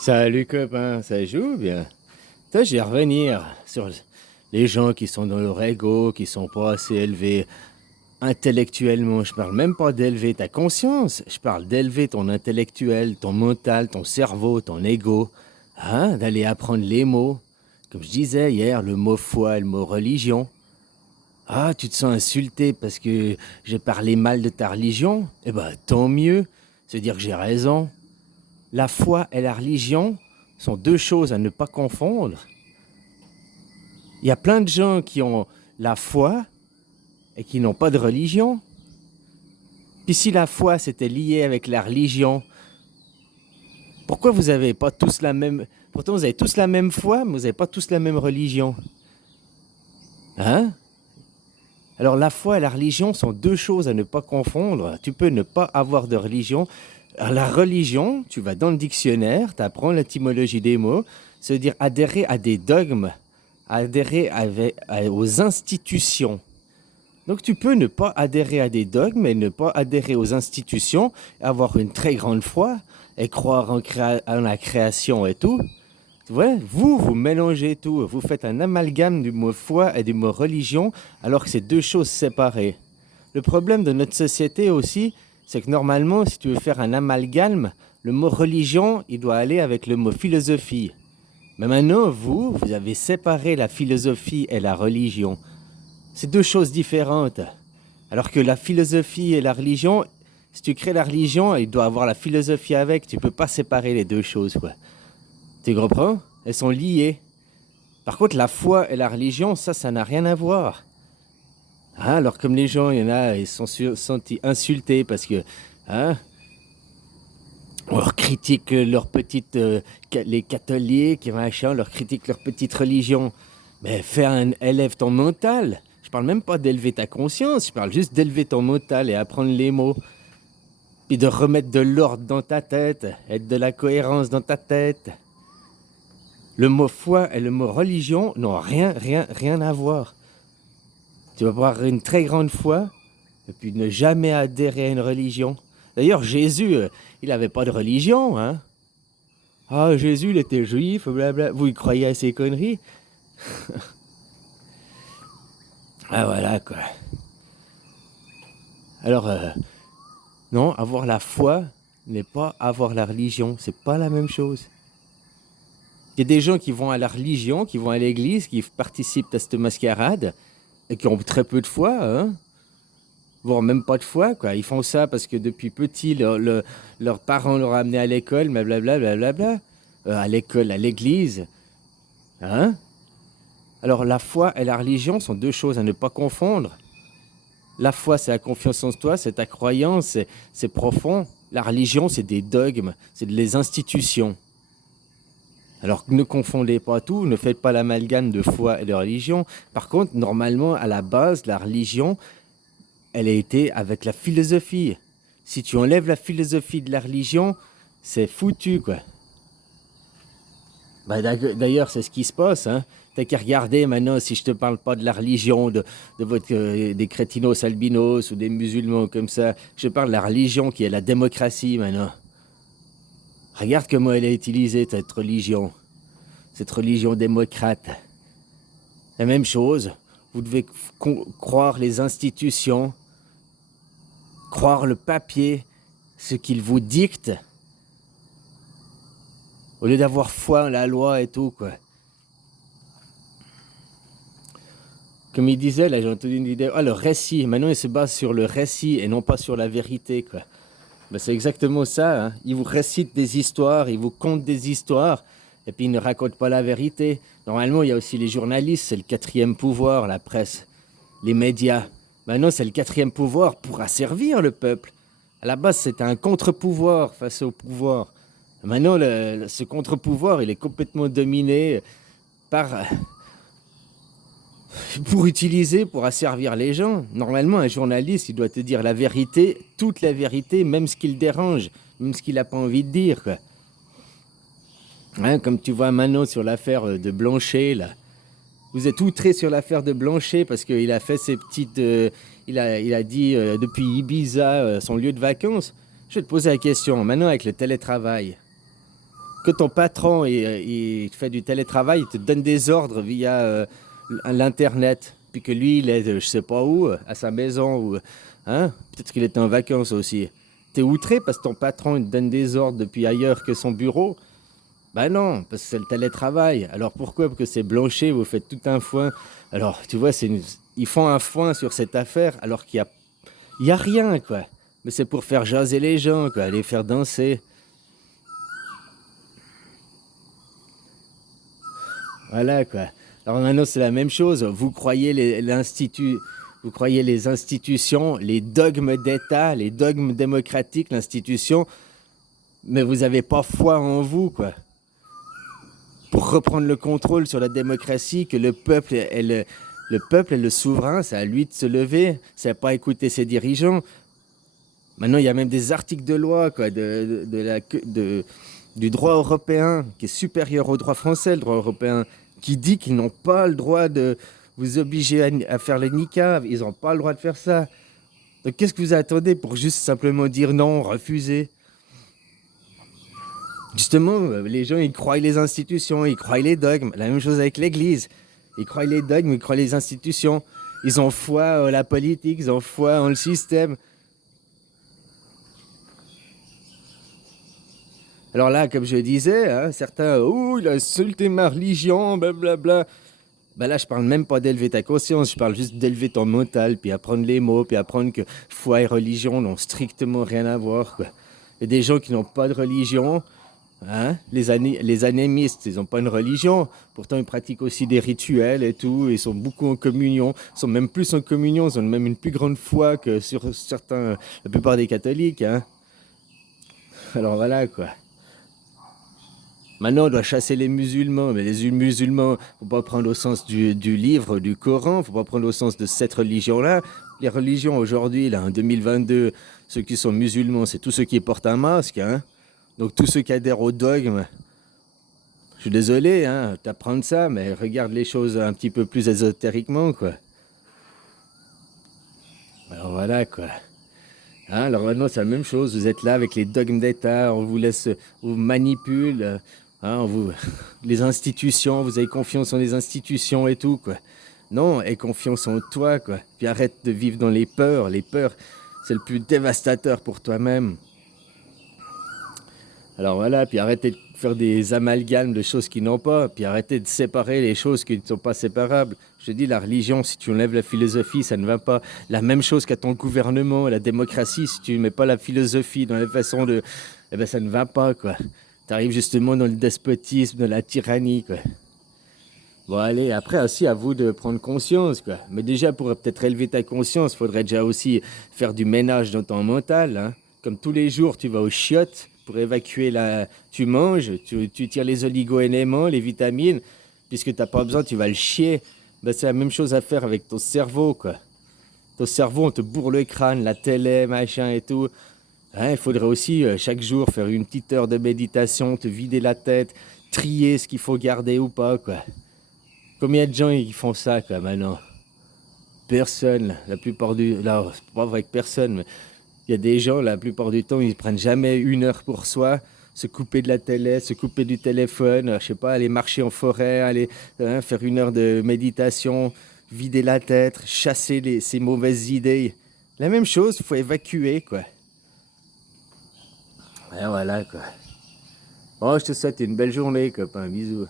Salut copain, ça joue bien? Toi, je vais revenir sur les gens qui sont dans leur ego, qui sont pas assez élevés intellectuellement. Je parle même pas d'élever ta conscience, je parle d'élever ton intellectuel, ton mental, ton cerveau, ton ego. Hein? D'aller apprendre les mots. Comme je disais hier, le mot foi et le mot religion. Ah, tu te sens insulté parce que j'ai parlé mal de ta religion? Eh ben, tant mieux. C'est dire que j'ai raison. La foi et la religion sont deux choses à ne pas confondre. Il y a plein de gens qui ont la foi et qui n'ont pas de religion. Puis si la foi c'était lié avec la religion, pourquoi vous avez pas tous la même... Pourtant vous avez tous la même foi, mais vous n'avez pas tous la même religion. Hein? Alors la foi et la religion sont deux choses à ne pas confondre. Tu peux ne pas avoir de religion. Alors, la religion, tu vas dans le dictionnaire, tu apprends l'étymologie des mots, ça veut dire adhérer à des dogmes, aux institutions. Donc tu peux ne pas adhérer à des dogmes et ne pas adhérer aux institutions, avoir une très grande foi et croire en la création et tout. Tu vois, vous mélangez tout, vous faites un amalgame du mot foi et du mot religion alors que c'est deux choses séparées. Le problème de notre société aussi, c'est que normalement, si tu veux faire un amalgame, le mot religion, il doit aller avec le mot philosophie. Mais maintenant, vous avez séparé la philosophie et la religion. C'est deux choses différentes. Alors que la philosophie et la religion, si tu crées la religion, il doit avoir la philosophie avec. Tu peux pas séparer les deux choses, quoi. Tu comprends? Elles sont liées. Par contre, la foi et la religion, ça n'a rien à voir. Hein, alors comme les gens, il y en a, ils sont sentis insultés parce que, hein, on leur critique leur petite, les catholiques, machin, on leur critique leur petite religion. Mais élève ton mental. Je parle même pas d'élever ta conscience, je parle juste d'élever ton mental et apprendre les mots. Puis de remettre de l'ordre dans ta tête, et de la cohérence dans ta tête. Le mot foi et le mot religion n'ont rien à voir. Tu vas avoir une très grande foi et puis ne jamais adhérer à une religion. D'ailleurs, Jésus, il n'avait pas de religion, hein. Ah, Jésus, il était juif, blabla. Vous, y croyez à ces conneries? Ah, voilà, quoi. Alors, non, avoir la foi n'est pas avoir la religion. C'est pas la même chose. Il y a des gens qui vont à la religion, qui vont à l'église, qui participent à cette mascarade et qui ont très peu de foi, hein. Voire même pas de foi, quoi. Ils font ça parce que depuis petit, leurs parents leur ont amené à l'école, blablabla, blablabla. À l'école, à l'église. Hein? Alors la foi et la religion sont deux choses à ne pas confondre. La foi, c'est la confiance en toi, c'est ta croyance, c'est profond. La religion, c'est des dogmes, c'est des institutions. Alors ne confondez pas tout, ne faites pas l'amalgame de foi et de religion. Par contre, normalement, à la base, la religion, elle a été avec la philosophie. Si tu enlèves la philosophie de la religion, c'est foutu, quoi. Bah, d'ailleurs, c'est ce qui se passe, hein. T'as qu'à regarder maintenant, si je te parle pas de la religion, des crétinos albinos ou des musulmans comme ça, je parle de la religion qui est la démocratie maintenant. Regarde comment elle est utilisée, cette religion démocrate. La même chose, vous devez croire les institutions, croire le papier, ce qu'il vous dicte, au lieu d'avoir foi en la loi et tout, quoi. Comme il disait, là j'ai entendu une vidéo, le récit, maintenant il se base sur le récit et non pas sur la vérité, quoi. Ben, c'est exactement ça, hein. Ils vous récitent des histoires, ils vous content des histoires, et puis ils ne racontent pas la vérité. Normalement, il y a aussi les journalistes, c'est le quatrième pouvoir, la presse, les médias. Maintenant, c'est le quatrième pouvoir pour asservir le peuple. À la base, c'était un contre-pouvoir face au pouvoir. Maintenant, ce contre-pouvoir, il est complètement dominé par... pour utiliser, pour asservir les gens. Normalement, un journaliste, il doit te dire la vérité, toute la vérité, même ce qui le dérange, même ce qu'il n'a pas envie de dire, quoi. Hein, comme tu vois maintenant sur l'affaire de Blanchet, là. Vous êtes outrés sur l'affaire de Blanchet parce qu'il a fait ses petites... il a dit depuis Ibiza, son lieu de vacances. Je vais te poser la question, maintenant avec le télétravail, Que ton patron il fait du télétravail, il te donne des ordres via l'internet, puis que lui il est je sais pas où, à sa maison ou hein, peut-être qu'il était en vacances aussi. T'es outré parce que ton patron il te donne des ordres depuis ailleurs que son bureau. Ben non, parce que c'est le télétravail. Alors pourquoi? Parce que c'est Blanchet, vous faites tout un foin. Alors tu vois, ils font un foin sur cette affaire alors il y a rien quoi. Mais c'est pour faire jaser les gens quoi, les faire danser. Voilà quoi. Alors maintenant c'est la même chose. Vous croyez les institutions, les dogmes d'État, les dogmes démocratiques, l'institution, mais vous n'avez pas foi en vous quoi. Pour reprendre le contrôle sur la démocratie, que le peuple est le souverain, c'est à lui de se lever, c'est à pas écouter ses dirigeants. Maintenant, il y a même des articles de loi quoi, du droit européen qui est supérieur au droit français, le droit européen, qui dit qu'ils n'ont pas le droit de vous obliger à faire le niqab, ils n'ont pas le droit de faire ça. Donc qu'est-ce que vous attendez pour juste simplement dire non, refuser? Justement, les gens, ils croient les institutions, ils croient les dogmes. La même chose avec l'Église. Ils croient les dogmes, ils croient les institutions. Ils ont foi en la politique, ils ont foi en le système. Alors là, comme je disais, hein, certains, oh, il a insulté ma religion, blablabla. Ben là, je parle même pas d'élever ta conscience, je parle juste d'élever ton mental, puis apprendre les mots, puis apprendre que foi et religion n'ont strictement rien à voir, quoi. Il y a des gens qui n'ont pas de religion, hein, les animistes, ils n'ont pas une religion, pourtant ils pratiquent aussi des rituels et tout, ils sont beaucoup en communion, ils sont même plus en communion, ils ont même une plus grande foi que sur certains, la plupart des catholiques, hein. Alors voilà, quoi. Maintenant, on doit chasser les musulmans, mais les musulmans, faut pas prendre au sens du livre, du Coran, faut pas prendre au sens de cette religion-là. Les religions aujourd'hui, là, en 2022, ceux qui sont musulmans, c'est tous ceux qui portent un masque, hein. Donc tous ceux qui adhèrent au dogme, je suis désolé, hein, d'apprendre ça, mais regarde les choses un petit peu plus ésotériquement, quoi. Alors voilà, quoi. Hein, alors maintenant, c'est la même chose. Vous êtes là avec les dogmes d'État, on vous laisse, on vous manipule, hein, les institutions, vous avez confiance en les institutions et tout, quoi. Non, aie confiance en toi, quoi. Puis arrête de vivre dans les peurs. Les peurs, c'est le plus dévastateur pour toi-même. Alors voilà, puis arrêtez de faire des amalgames de choses qui n'ont pas, puis arrêtez de séparer les choses qui ne sont pas séparables. Je te dis, la religion, si tu enlèves la philosophie, ça ne va pas. La même chose qu'à ton gouvernement, la démocratie, si tu ne mets pas la philosophie dans la façon de... Eh ben ça ne va pas, quoi. Tu arrives justement dans le despotisme, dans la tyrannie, quoi. Bon, allez, après aussi, à vous de prendre conscience, quoi. Mais déjà, pour peut-être élever ta conscience, il faudrait déjà aussi faire du ménage dans ton mental, hein. Comme tous les jours, tu vas aux chiottes pour évacuer la... Tu manges, tu tires les oligo-éléments, les vitamines, puisque tu n'as pas besoin, tu vas le chier. Ben, c'est la même chose à faire avec ton cerveau, quoi. Ton cerveau, on te bourre le crâne, la télé, machin et tout. Hein, il faudrait aussi, chaque jour, faire une petite heure de méditation, te vider la tête, trier ce qu'il faut garder ou pas, quoi. Combien de gens ils font ça, quoi, maintenant? Personne, la plupart du... Là, c'est pas vrai que personne, mais il y a des gens, la plupart du temps, ils prennent jamais une heure pour soi, se couper de la télé, se couper du téléphone, je sais pas, aller marcher en forêt, aller hein, faire une heure de méditation, vider la tête, chasser ces mauvaises idées. La même chose, il faut évacuer, quoi. Et voilà, quoi. Bon, je te souhaite une belle journée, copain. Bisous.